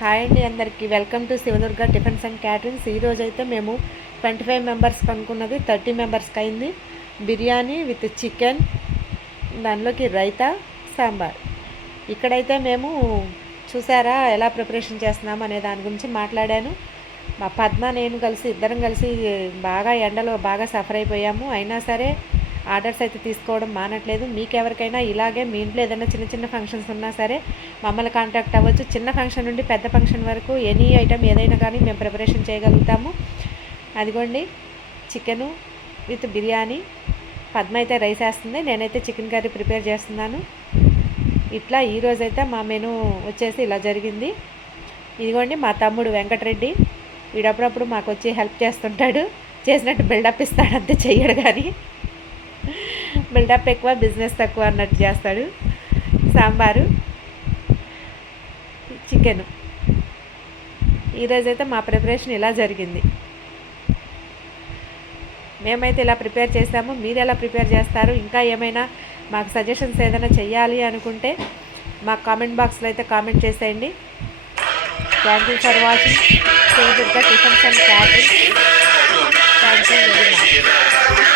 Hi అండి అందరికీ welcome to Shiva Durga tiffins and caterings. ఈరోజు అయితే మేము 25 మెంబర్స్కి అనుకున్నది 30 మెంబర్స్కి అయింది. బిర్యానీ విత్ చికెన్, దానిలోకి రైతా, సాంబార్. ఇక్కడైతే మేము చూసారా ఎలా ప్రిపరేషన్ చేస్తున్నాము అనే దాని గురించి మాట్లాడాను. మా పద్మ నేను ఇద్దరం కలిసి బాగా ఎండలో బాగా సఫర్ అయిపోయాము. అయినా సరే ఆర్డర్స్ అయితే తీసుకోవడం మానట్లేదు. మీకు ఎవరికైనా ఇలాగే మీ ఇంట్లో ఏదైనా చిన్న చిన్న ఫంక్షన్స్ ఉన్నా సరే మమ్మల్ని కాంటాక్ట్ అవ్వచ్చు. చిన్న ఫంక్షన్ నుండి పెద్ద ఫంక్షన్ వరకు ఎనీ ఐటమ్ ఏదైనా కానీ మేము ప్రిపరేషన్ చేయగలుగుతాము. అదిగోండి చికెను విత్ బిర్యానీ. పద్మ అయితే రైస్ వేస్తుంది, నేనైతే చికెన్ కర్రీ ప్రిపేర్ చేస్తున్నాను. ఇట్లా ఈరోజైతే మా మెనూ వచ్చేసి ఇలా జరిగింది. ఇదిగోండి మా తమ్ముడు వెంకటరెడ్డి, వీడప్పుడప్పుడు మాకు వచ్చి హెల్ప్ చేస్తుంటాడు. చేసినట్టు బిల్డప్ ఇస్తాడు, అంతే చెయ్యడు, కానీ బిల్డప్ ఎక్కువ బిజినెస్ తక్కువ అన్నట్టు చేస్తాడు. సాంబారు, చికెను. ఈరోజైతే మా ప్రిపరేషన్ ఇలా జరిగింది. మేమైతే ఇలా ప్రిపేర్ చేస్తాము. మీరు ఎలా ప్రిపేర్ చేస్తారు? ఇంకా ఏమైనా మాకు సజెషన్స్ ఏదైనా చెయ్యాలి అనుకుంటే మాకు కామెంట్ బాక్స్లో అయితే కామెంట్ చేసేయండి. Thank you for watching Shiva Durga tiffins and caterings. Thank you very much.